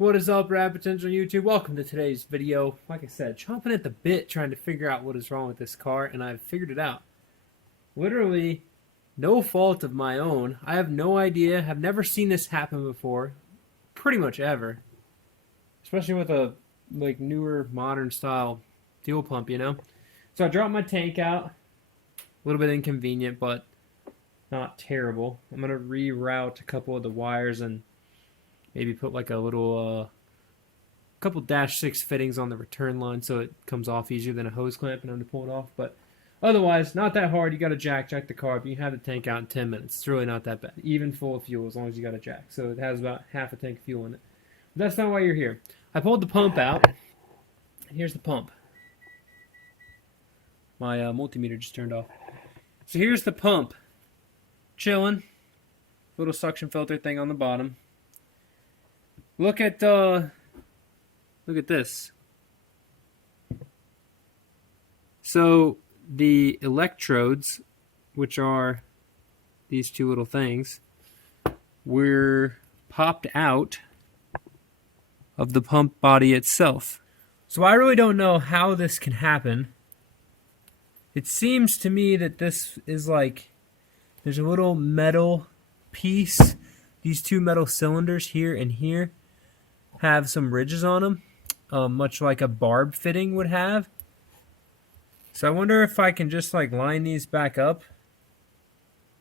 What is up, Rad Potential YouTube? Welcome to today's video. Like I said, chomping at the bit trying to figure out what is wrong with this car, and I've figured it out. Literally, no fault of my own. I have no idea. Have never seen this happen before. Pretty much ever. Especially with a newer, modern style fuel pump, you know? So I dropped my tank out. A little bit inconvenient, but not terrible. I'm going to reroute a couple of the wires and maybe put like a little couple -6 fittings on the return line so it comes off easier than a hose clamp and I'm to pull it off. But otherwise, not that hard. You got to jack the car, but you have the tank out in 10 minutes. It's really not that bad. Even full of fuel as long as you got a jack. So it has about half a tank of fuel in it. But that's not why you're here. I pulled the pump out. Here's the pump. My multimeter just turned off. So here's the pump. Chilling. Little suction filter thing on the bottom. Look at this. So the electrodes, which are these two little things, were popped out of the pump body itself. So I really don't know how this can happen. It seems to me that this is like, there's a little metal piece. These two metal cylinders here and here have some ridges on them, much like a barb fitting would have. So I wonder if I can just like line these back up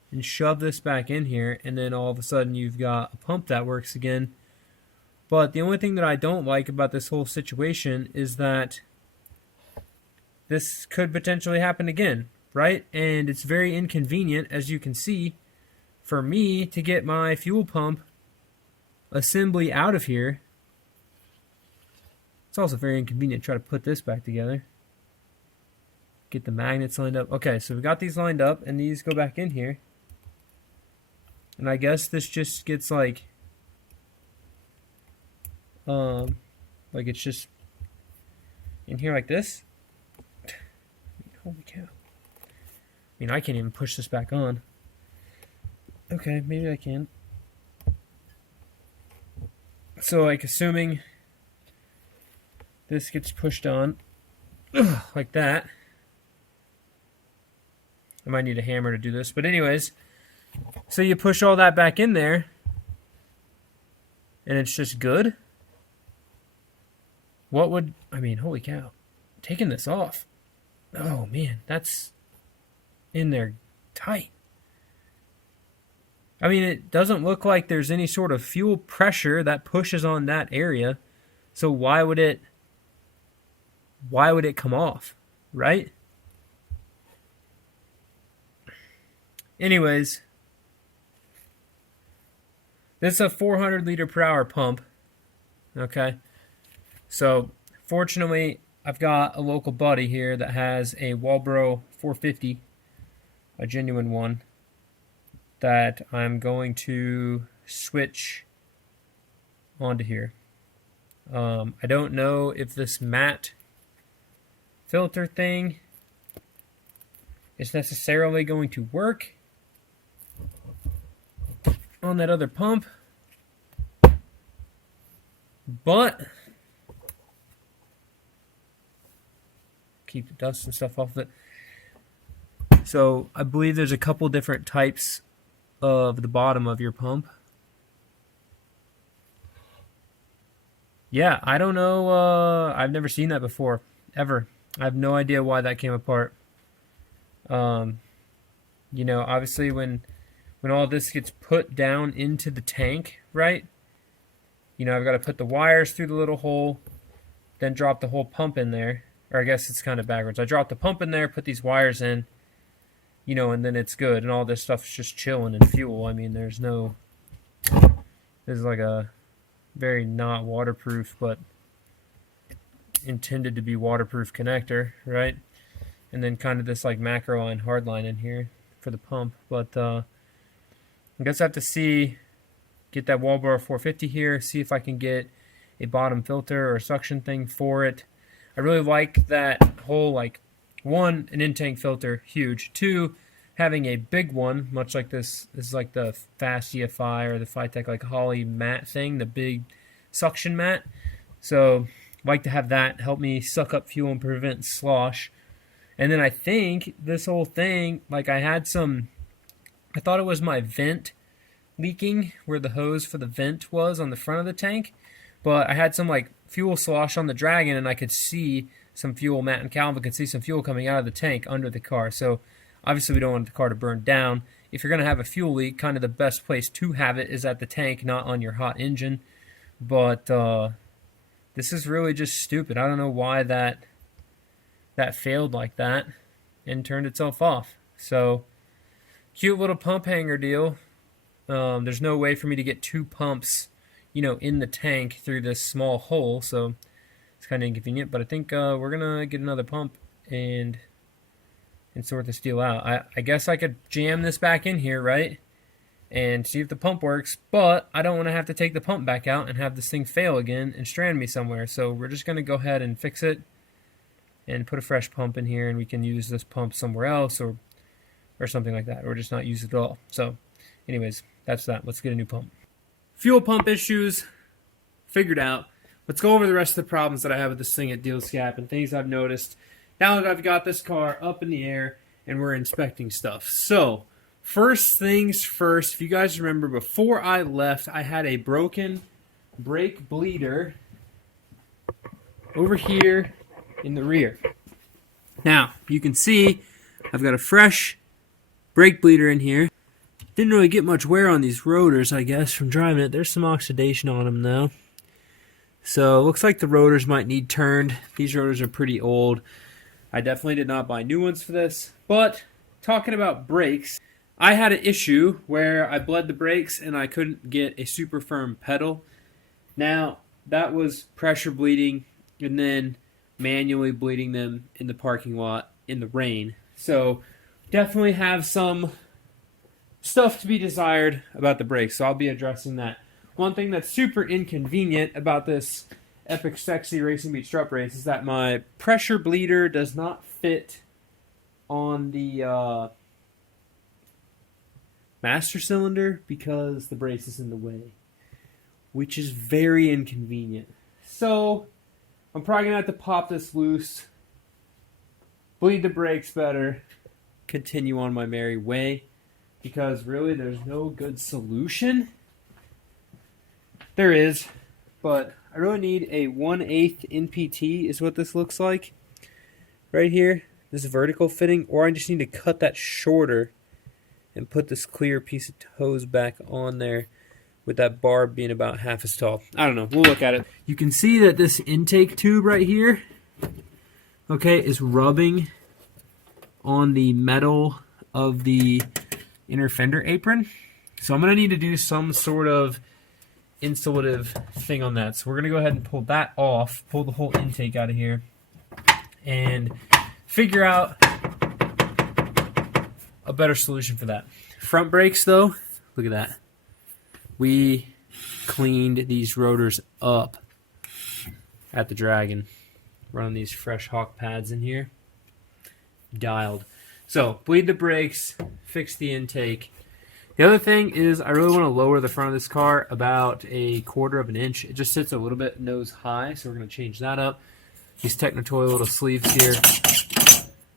and shove this back in here, and then all of a sudden you've got a pump that works again. But the only thing that I don't like about this whole situation is that this could potentially happen again, right? And it's very inconvenient, as you can see, for me to get my fuel pump assembly out of here. It's also very inconvenient to try to put this back together. Get the magnets lined up. Okay, so we got these lined up, and these go back in here. And I guess this just gets like it's just in here like this. Holy cow. I mean, I can't even push this back on. Okay, maybe I can. So, like, assuming this gets pushed on like that. I might need a hammer to do this. But anyways, so you push all that back in there, and it's just good. What would, I mean, holy cow. Taking this off. Oh, man, that's in there tight. I mean, it doesn't look like there's any sort of fuel pressure that pushes on that area. So why would it come off, right? Anyways, this is a 400 liter per hour pump. Okay. So fortunately, I've got a local buddy here that has a Walbro 450, a genuine one, that I'm going to switch onto here. I don't know if this matte filter thing is necessarily going to work on that other pump, but keep the dust and stuff off of it. So I believe there's a couple different types of the bottom of your pump. Yeah, I don't know. I've never seen that before, ever. I have no idea why that came apart. You know, obviously when all this gets put down into the tank, right? You know, I've got to put the wires through the little hole, then drop the whole pump in there. Or I guess it's kind of backwards. I drop the pump in there, put these wires in, you know, and then it's good. And all this stuff's just chilling in fuel. I mean, this is like a very not waterproof, but intended to be waterproof connector, right? And then kind of this like macro line, hard line in here for the pump. But I guess I have to get that Walbro 450 here, see if I can get a bottom filter or a suction thing for it. I really like that whole, like, one, an in-tank filter, huge. Two, having a big one, much like this is like the Fast EFI or the Phytech like Holly matte thing, the big suction mat. So like to have that help me suck up fuel and prevent slosh. And then I think this whole thing, like I thought it was my vent leaking where the hose for the vent was on the front of the tank, but I had some like fuel slosh on the Dragon, and I could see some fuel. Matt and Calvin could see some fuel coming out of the tank under the car. So obviously we don't want the car to burn down. If you're going to have a fuel leak, kind of the best place to have it is at the tank, not on your hot engine. But this is really just stupid. I don't know why that failed like that and turned itself off. So cute little pump hanger deal. There's no way for me to get 2 pumps, in the tank through this small hole, so it's kind of inconvenient. But I think we're gonna get another pump and sort this deal out. I guess I could jam this back in here, right, and see if the pump works. But I don't want to have to take the pump back out and have this thing fail again and strand me somewhere. So we're just gonna go ahead and fix it and put a fresh pump in here, and we can use this pump somewhere else or something like that, or just not use it at all. So anyways, that's that. Let's get a new pump. Fuel pump issues figured out. Let's go over the rest of the problems that I have with this thing at DealScap and things I've noticed now that I've got this car up in the air and we're inspecting stuff. So first things first, if you guys remember, before I left, I had a broken brake bleeder over here in the rear. Now you can see I've got a fresh brake bleeder in here. Didn't really get much wear on these rotors, I guess, from driving it. There's some oxidation on them, though. So, it looks like the rotors might need turned. These rotors are pretty old. I definitely did not buy new ones for this. But, talking about brakes, I had an issue where I bled the brakes and I couldn't get a super firm pedal. Now, that was pressure bleeding and then manually bleeding them in the parking lot in the rain. So, definitely have some stuff to be desired about the brakes, so I'll be addressing that. One thing that's super inconvenient about this Epic Sexy Racing Beat Strut Race is that my pressure bleeder does not fit on the master cylinder because the brace is in the way, which is very inconvenient. So I'm probably going to have to pop this loose, bleed the brakes better, continue on my merry way. Because really, there's no good solution. There is, but I really need a 1/8 NPT is what this looks like. Right here, this vertical fitting, or I just need to cut that shorter and put this clear piece of hose back on there with that barb being about half as tall. I don't know, we'll look at it. You can see that this intake tube right here, okay, is rubbing on the metal of the inner fender apron. So I'm going to need to do some sort of insulative thing on that. So we're going to go ahead and pull that off, pull the whole intake out of here, and figure out a better solution for that. Front brakes though, look at that. We cleaned these rotors up at the Dragon. Running these fresh Hawk pads in here. Dialed. So, bleed the brakes, fix the intake. The other thing is I really want to lower the front of this car about 1/4 of an inch. It just sits a little bit nose high, so we're going to change that up. These Technotoy little sleeves here.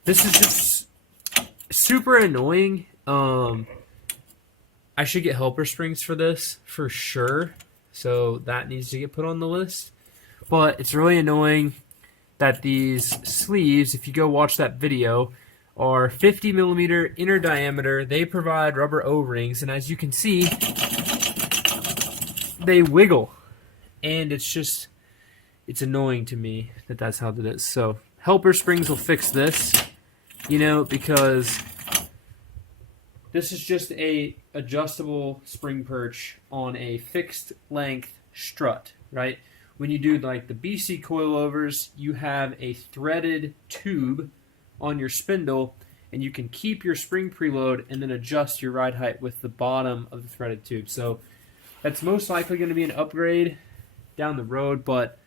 This is just super annoying. I should get helper springs for this, for sure. So that needs to get put on the list. But it's really annoying that these sleeves, if you go watch that video, are 50 millimeter inner diameter. They provide rubber O-rings, and as you can see, they wiggle. And it's annoying to me that that's how it is. So helper springs will fix this, because this is just a adjustable spring perch on a fixed length strut, right? When you do like the BC coilovers, you have a threaded tube on your spindle, and you can keep your spring preload and then adjust your ride height with the bottom of the threaded tube. So that's most likely going to be an upgrade down the road, but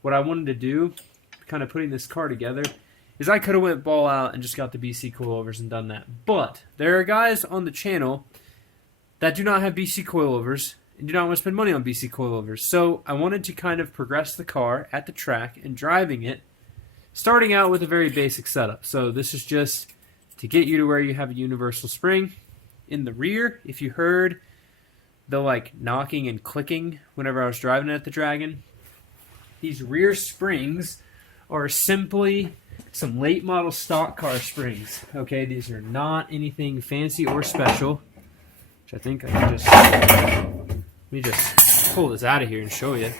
what I wanted to do, kind of putting this car together, is I could have went ball out and just got the BC coilovers and done that. But there are guys on the channel that do not have BC coilovers, and do not want to spend money on BC coilovers. So I wanted to kind of progress the car at the track and driving it, starting out with a very basic setup. So this is just to get you to where you have a universal spring. In the rear, if you heard the like knocking and clicking whenever I was driving it at the Dragon, these rear springs are simply some late model stock car springs. Okay, these are not anything fancy or special, which I think I can just, let me just pull this out of here and show you.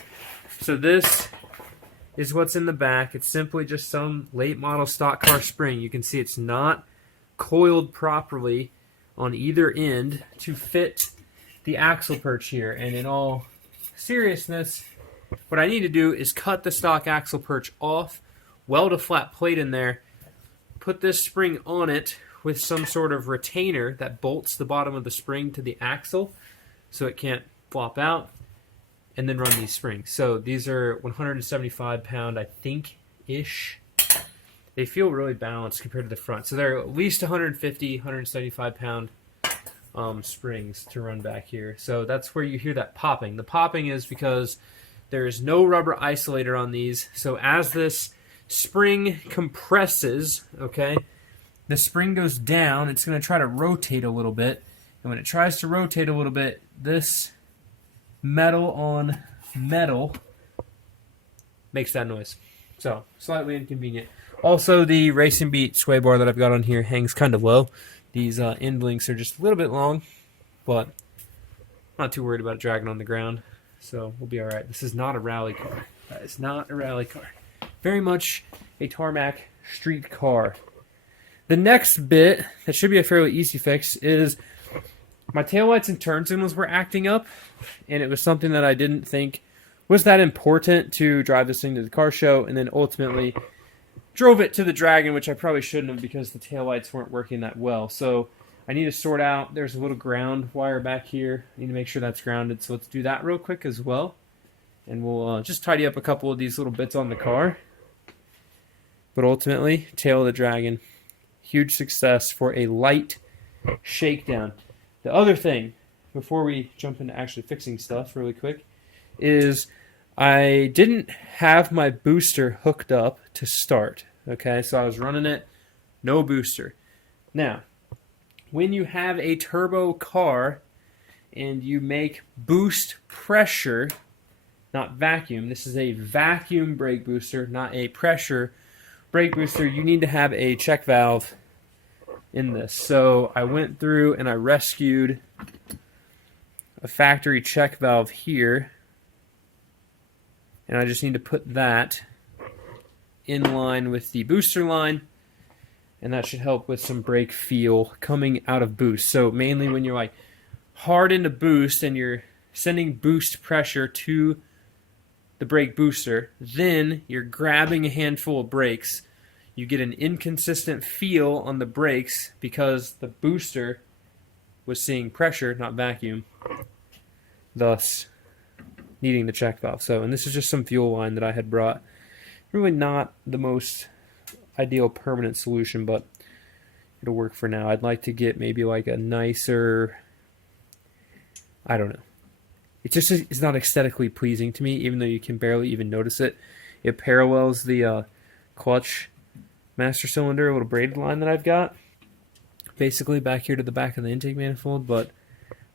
So this is what's in the back. It's simply just some late model stock car spring. You can see it's not coiled properly on either end to fit the axle perch here. And in all seriousness, what I need to do is cut the stock axle perch off, weld a flat plate in there, put this spring on it with some sort of retainer that bolts the bottom of the spring to the axle so it can't flop out, and then run these springs. So these are 175 pound, I think, ish. They feel really balanced compared to the front. So they're at least 150, 175 pound springs to run back here. So that's where you hear that popping. The popping is because there is no rubber isolator on these. So as this spring compresses, okay, the spring goes down. It's going to try to rotate a little bit. And when it tries to rotate a little bit, this metal on metal makes that noise. So slightly inconvenient. Also, the Racing Beat sway bar that I've got on here hangs kind of low. These end links are just a little bit long, but I'm not too worried about it dragging on the ground, so we'll be all right. This is not a rally car. That is not a rally car. Very much a tarmac street car. The next bit, that should be a fairly easy fix, is my taillights and turn signals were acting up, and it was something that I didn't think was that important to drive this thing to the car show, and then ultimately drove it to the Dragon, which I probably shouldn't have because the taillights weren't working that well. So I need to sort out, there's a little ground wire back here. I need to make sure that's grounded, so let's do that real quick as well. And we'll just tidy up a couple of these little bits on the car. But ultimately, tail of the Dragon. Huge success for a light shakedown. The other thing, before we jump into actually fixing stuff really quick, is I didn't have my booster hooked up to start. Okay, so I was running it, no booster. Now, when you have a turbo car and you make boost pressure, not vacuum, this is a vacuum brake booster, not a pressure brake booster, you need to have a check valve in this. So I went through and I rescued a factory check valve here, and I just need to put that in line with the booster line, and that should help with some brake feel coming out of boost. So mainly when you're like hard into boost and you're sending boost pressure to the brake booster, then you're grabbing a handful of brakes. You get an inconsistent feel on the brakes because the booster was seeing pressure, not vacuum, thus needing the check valve. So, and this is just some fuel line that I had brought. Really not the most ideal permanent solution, but it'll work for now. I'd like to get maybe like a nicer, I don't know. It just is not aesthetically pleasing to me, even though you can barely even notice it. It parallels the clutch master cylinder, a little braided line that I've got, basically back here to the back of the intake manifold, but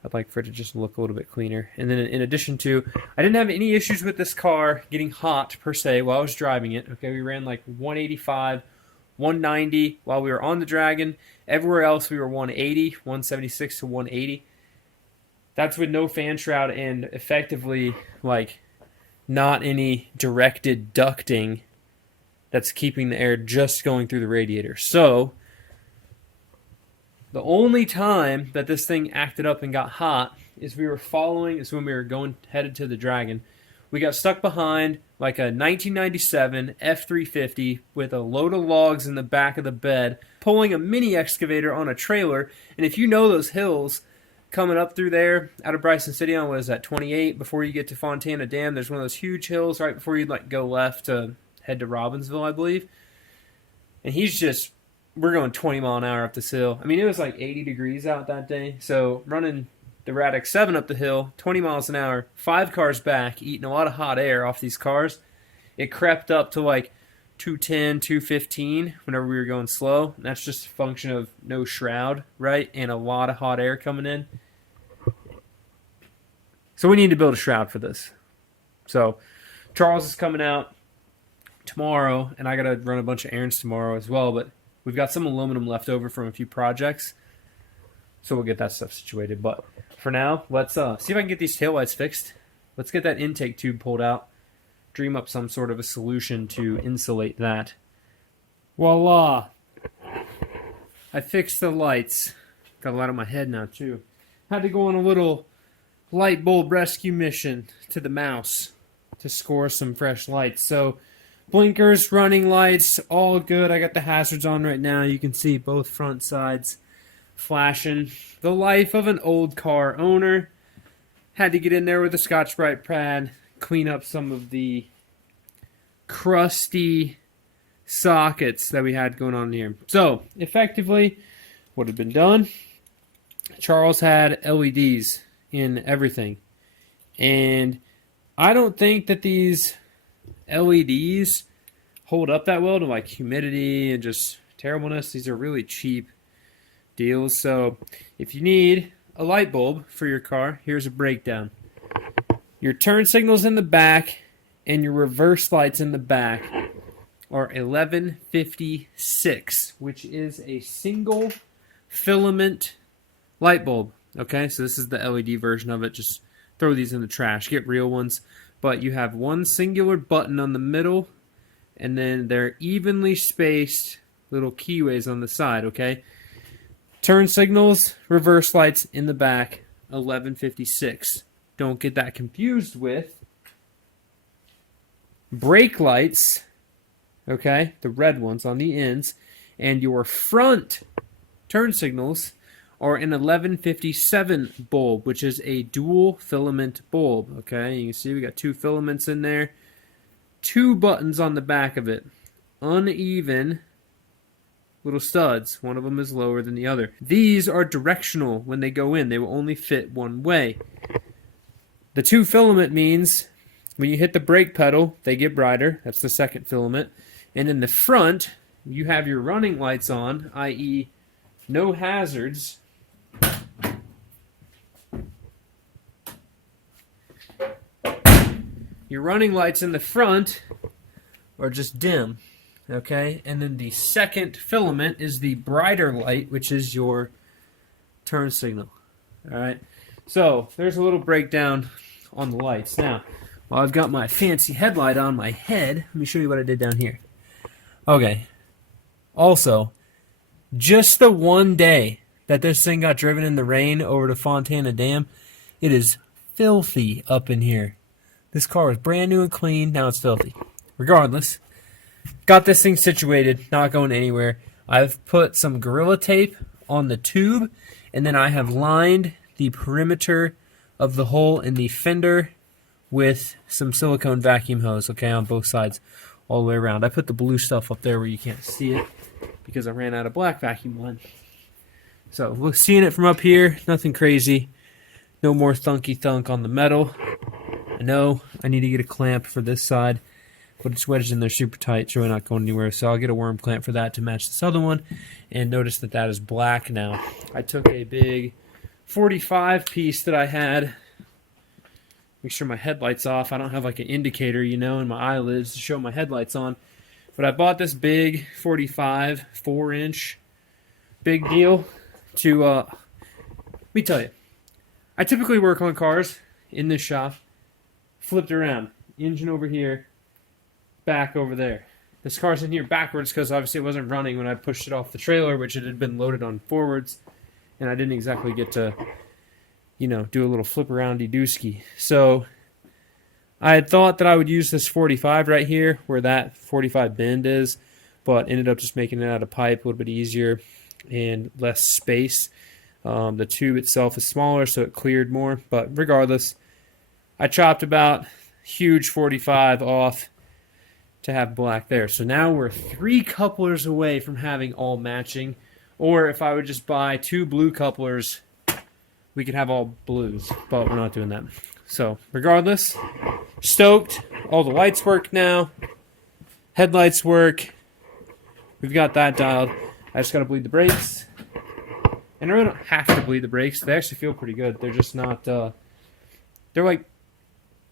I'd like for it to just look a little bit cleaner. And then in addition to, I didn't have any issues with this car getting hot per se while I was driving it. Okay, we ran like 185, 190 while we were on the Dragon. Everywhere else we were 180, 176 to 180. That's with no fan shroud and effectively like not any directed ducting that's keeping the air just going through the radiator. So the only time that this thing acted up and got hot is when we were headed to the Dragon. We got stuck behind like a 1997 F350 with a load of logs in the back of the bed, pulling a mini excavator on a trailer. And if you know those hills coming up through there out of Bryson City on, what is that, 28, before you get to Fontana Dam, there's one of those huge hills right before you like go left to head to Robbinsville, I believe. And we're going 20 mile an hour up this hill. I mean, it was like 80 degrees out that day, so running the RADX7 up the hill, 20 miles an hour, 5 cars back, eating a lot of hot air off these cars. It crept up to like 210, 215 whenever we were going slow. And that's just a function of no shroud, right? And a lot of hot air coming in. So we need to build a shroud for this. So Charles is coming out tomorrow, and I got to run a bunch of errands tomorrow as well, but we've got some aluminum left over from a few projects, so we'll get that stuff situated. But for now, let's see if I can get these taillights fixed. Let's get that intake tube pulled out, dream up some sort of a solution to insulate that. Voila! I fixed the lights. Got a lot on my head now, too. Had to go on a little light bulb rescue mission to the mouse to score some fresh lights. So blinkers, running lights, all good. I got the hazards on right now. You can see both front sides flashing. The life of an old car owner. Had to get in there with a Scotch-Brite pad, clean up some of the crusty sockets that we had going on here. So, effectively, what had been done, Charles had LEDs in everything. And I don't think that these LEDs hold up that well to like humidity and just terribleness. These are really cheap deals. So if you need a light bulb for your car, here's a breakdown. Your turn signals in the back and your reverse lights in the back are 1156, which is a single filament light bulb. Okay, so this is the LED version of it. Just throw these in the trash. Get real ones. But you have one singular button on the middle, and then they're evenly spaced little keyways on the side, okay? Turn signals, reverse lights in the back, 1156. Don't get that confused with brake lights, okay? The red ones on the ends, and your front turn signals or an 1157 bulb, which is a dual filament bulb. Okay, you can see we got 2 filaments in there, 2 buttons on the back of it, uneven little studs. One of them is lower than the other. These are directional when they go in. They will only fit one way. The 2 filament means when you hit the brake pedal, they get brighter. That's the second filament. And in the front, you have your running lights on, i.e. no hazards. Your running lights in the front are just dim, okay? And then the second filament is the brighter light, which is your turn signal, all right? So there's a little breakdown on the lights. Now, while I've got my fancy headlight on my head, let me show you what I did down here. Okay, also, just the one day that this thing got driven in the rain over to Fontana Dam, it is filthy up in here. This car was brand new and clean, now it's filthy. Regardless, got this thing situated, not going anywhere. I've put some Gorilla Tape on the tube, and then I have lined the perimeter of the hole in the fender with some silicone vacuum hose, okay, on both sides, all the way around. I put the blue stuff up there where you can't see it because I ran out of black vacuum line. So, we're seeing it from up here, nothing crazy. No more thunky thunk on the metal. I know I need to get a clamp for this side, but it's wedged in there super tight. It's really not going anywhere, so I'll get a worm clamp for that to match this other one. And notice that that is black now. I took a big 45 piece that I had. Make sure my headlight's off. I don't have like an indicator, you know, in my eyelids to show my headlights on. But I bought this big 45, 4-inch, big deal to, let me tell you, I typically work on cars in this shop, flipped around, engine over here, back over there. This car's in here backwards because obviously it wasn't running when I pushed it off the trailer, which it had been loaded on forwards, and I didn't exactly get to, you know, do a little flip aroundy dooski. So I had thought that I would use this 45 right here where that 45 bend is, but ended up just making it out of pipe, a little bit easier and less space. The tube itself is smaller, so it cleared more, but regardless, I chopped about huge 45 off to have black there. So now we're 3 couplers away from having all matching, or if I would just buy 2 blue couplers we could have all blues, but we're not doing that. So regardless, stoked. All the lights work now. Headlights work. We've got that dialed. I just got to bleed the brakes. And I really don't have to bleed the brakes. They actually feel pretty good. They're just not, they're like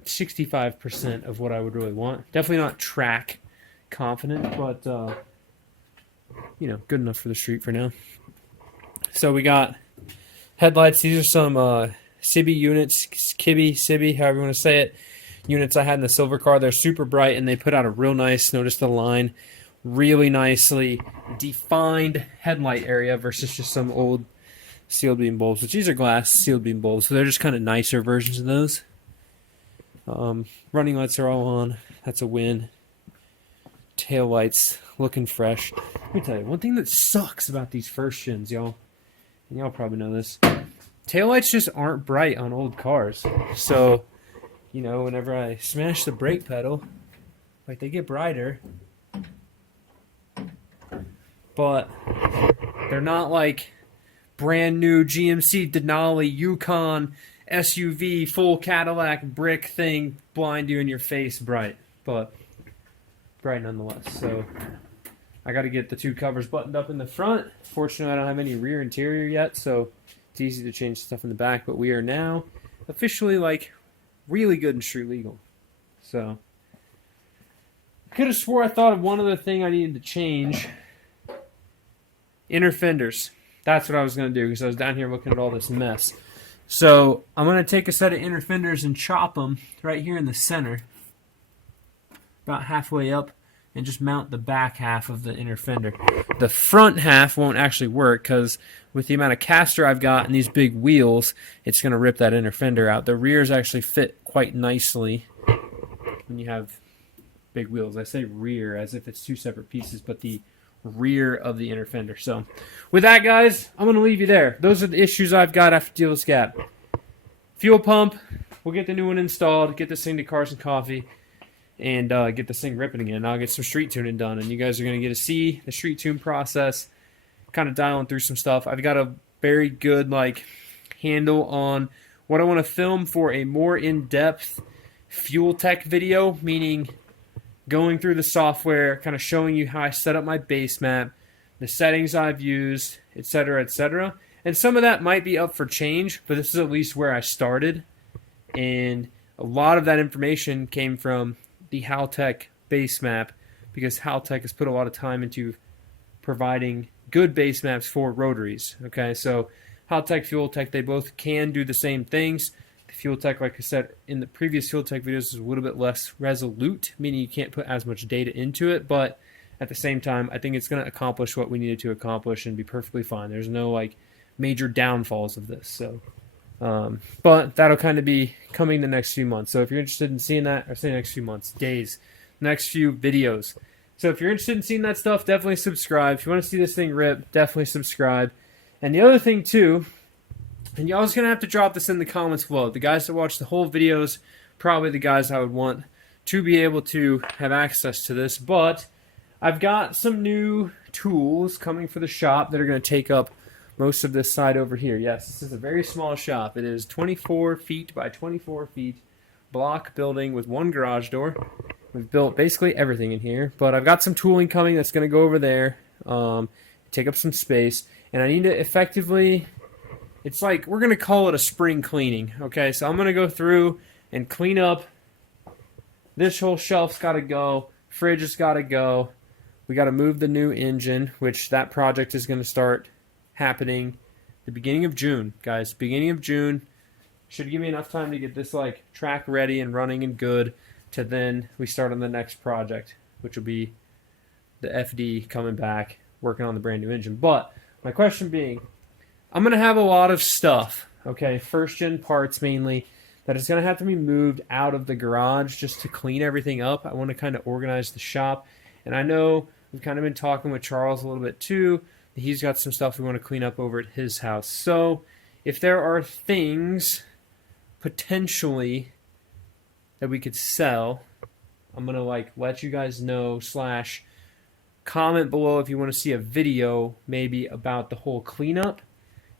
65% of what I would really want. Definitely not track confident, but, you know, good enough for the street for now. So we got headlights. These are some Sibby units, Sibby, however you want to say it, units I had in the silver car. They're super bright, and they put out a real nice, notice the line, really nicely defined headlight area versus just some old sealed beam bulbs, which these are glass sealed beam bulbs, so they're just kind of nicer versions of those. Running lights are all on. That's a win. Tail lights looking fresh. Let me tell you, one thing that sucks about these first gens, y'all, and y'all probably know this, taillights just aren't bright on old cars. So, you know, whenever I smash the brake pedal, like, they get brighter, but they're not like brand new GMC Denali Yukon SUV full Cadillac brick thing blind you in your face bright, but bright nonetheless. So I got to get the two covers buttoned up in the front. Fortunately, I don't have any rear interior yet, so it's easy to change stuff in the back, but we are now officially like really good and street legal. So I could have swore I thought of one other thing I needed to change. Inner fenders. That's what I was going to do because I was down here looking at all this mess. So I'm going to take a set of inner fenders and chop them right here in the center, about halfway up, and just mount the back half of the inner fender. The front half won't actually work because with the amount of caster I've got and these big wheels, it's going to rip that inner fender out. The rears actually fit quite nicely when you have big wheels. I say rear as if it's two separate pieces, but the rear of the inner fender. So with that, guys, I'm going to leave you there. Those are the issues I've got after dealer's gap. Fuel pump, we'll get the new one installed, get this thing to Cars and Coffee, and get this thing ripping again. I'll get some street tuning done, and you guys are going to get to see the street tune process, kind of dialing through some stuff. I've got a very good like handle on what I want to film for a more in-depth fuel tech video, meaning going through the software, kind of showing you how I set up my base map, the settings I've used, etc., etc. And some of that might be up for change, but this is at least where I started. And a lot of that information came from the Haltech base map because Haltech has put a lot of time into providing good base maps for rotaries. Okay, so Haltech, Fuel Tech, they both can do the same things. Fuel Tech, like I said in the previous Fuel Tech videos, is a little bit less resolute, meaning you can't put as much data into it, but at the same time, I think it's going to accomplish what we needed to accomplish and be perfectly fine. There's no like major downfalls of this. So, but that'll kind of be coming the next few months. So if you're interested in seeing that, or say next few months, days, next few videos. So if you're interested in seeing that stuff, definitely subscribe. If you want to see this thing rip, definitely subscribe. And the other thing too, and y'all's going to have to drop this in the comments below. The guys that watch the whole videos, probably the guys I would want to be able to have access to this. But I've got some new tools coming for the shop that are going to take up most of this side over here. Yes, this is a very small shop. It is 24 feet by 24 feet block building with one garage door. We've built basically everything in here. But I've got some tooling coming that's going to go over there, take up some space. And I need to effectively... It's like, we're going to call it a spring cleaning, okay? So I'm going to go through and clean up. This whole shelf's got to go. Fridge has got to go. We got to move the new engine, which that project is going to start happening the beginning of June, guys. Beginning of June. Should give me enough time to get this like track ready and running and good to then we start on the next project, which will be the FD coming back, working on the brand new engine. But my question being, I'm going to have a lot of stuff, okay, first-gen parts mainly, that is going to have to be moved out of the garage just to clean everything up. I want to kind of organize the shop. And I know we've kind of been talking with Charles a little bit too. He's got some stuff we want to clean up over at his house. So if there are things potentially that we could sell, I'm going to like let you guys know / comment below if you want to see a video maybe about the whole cleanup.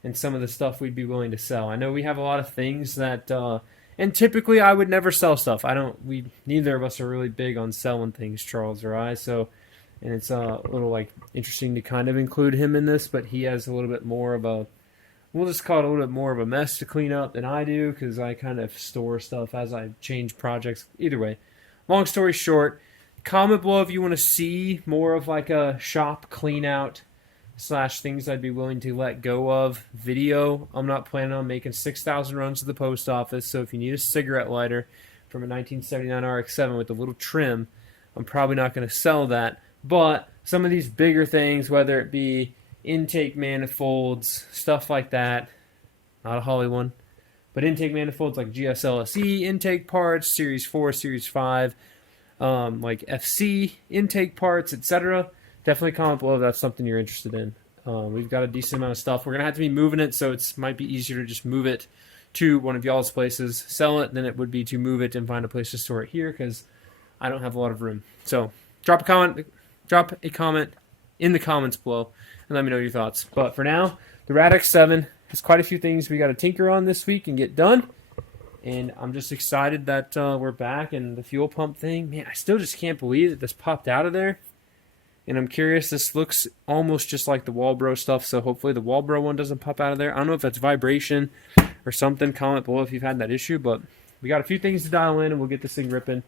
and some of the stuff we'd be willing to sell. I know we have a lot of things that, and typically I would never sell stuff. Neither of us are really big on selling things, Charles or I. So, and it's a little like interesting to kind of include him in this, but he has a little bit more of a, we'll just call it a little bit more of a mess to clean up than I do, because I kind of store stuff as I change projects. Either way, long story short, comment below if you want to see more of like a shop clean out / things I'd be willing to let go of video. I'm not planning on making 6,000 runs to the post office, so if you need a cigarette lighter from a 1979 RX7 with a little trim, I'm probably not going to sell that. But some of these bigger things, whether it be intake manifolds, stuff like that, not a Holly one, but intake manifolds like GSLSE intake parts, Series 4, Series 5, like FC intake parts, etc. Definitely comment below if that's something you're interested in. We've got a decent amount of stuff. We're going to have to be moving it, so it might be easier to just move it to one of y'all's places, sell it, than it would be to move it and find a place to store it here, because I don't have a lot of room. So drop a comment in the comments below and let me know your thoughts. But for now, the RADX7 has quite a few things we got to tinker on this week and get done. And I'm just excited that we're back. And the fuel pump thing, man, I still just can't believe that this popped out of there. And I'm curious, this looks almost just like the Walbro stuff, so hopefully the Walbro one doesn't pop out of there. I don't know if that's vibration or something. Comment below if you've had that issue, but we got a few things to dial in and we'll get this thing ripping.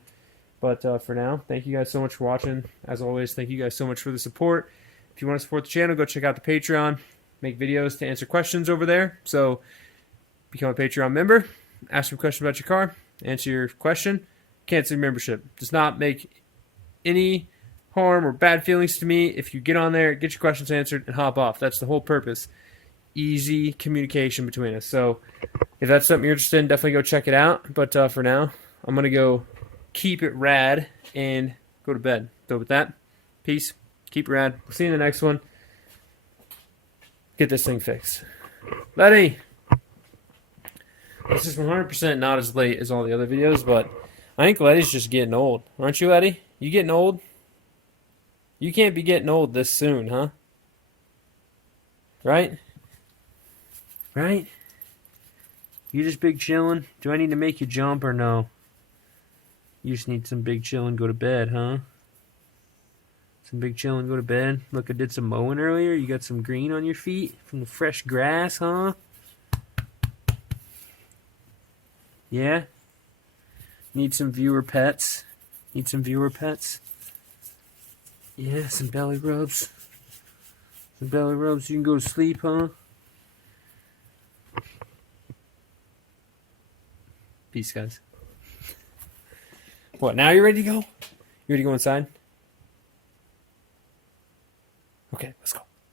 But for now, thank you guys so much for watching. As always, thank you guys so much for the support. If you want to support the channel, go check out the Patreon. Make videos to answer questions over there. So become a Patreon member. Ask me a question about your car. Answer your question. Cancel your membership. Does not make any harm or bad feelings to me if you get on there, get your questions answered, and hop off. That's the whole purpose. Easy communication between us. So if that's something you're interested in, definitely go check it out. But for now, I'm going to go keep it rad and go to bed. So with that, peace. Keep it rad. We'll see you in the next one. Get this thing fixed. Letty! This is 100% not as late as all the other videos, but I think Letty's just getting old. Aren't you, Letty? You getting old? You can't be getting old this soon, huh? Right? Right? You just big chillin'? Do I need to make you jump or no? You just need some big chillin', go to bed, huh? Some big chillin', go to bed. Look, I did some mowing earlier. You got some green on your feet from the fresh grass, huh? Yeah? Need some viewer pets? Need some viewer pets? Yeah, some belly rubs. Some belly rubs, you can go to sleep, huh? Peace, guys. What, now you're ready to go? You ready to go inside? Okay, let's go.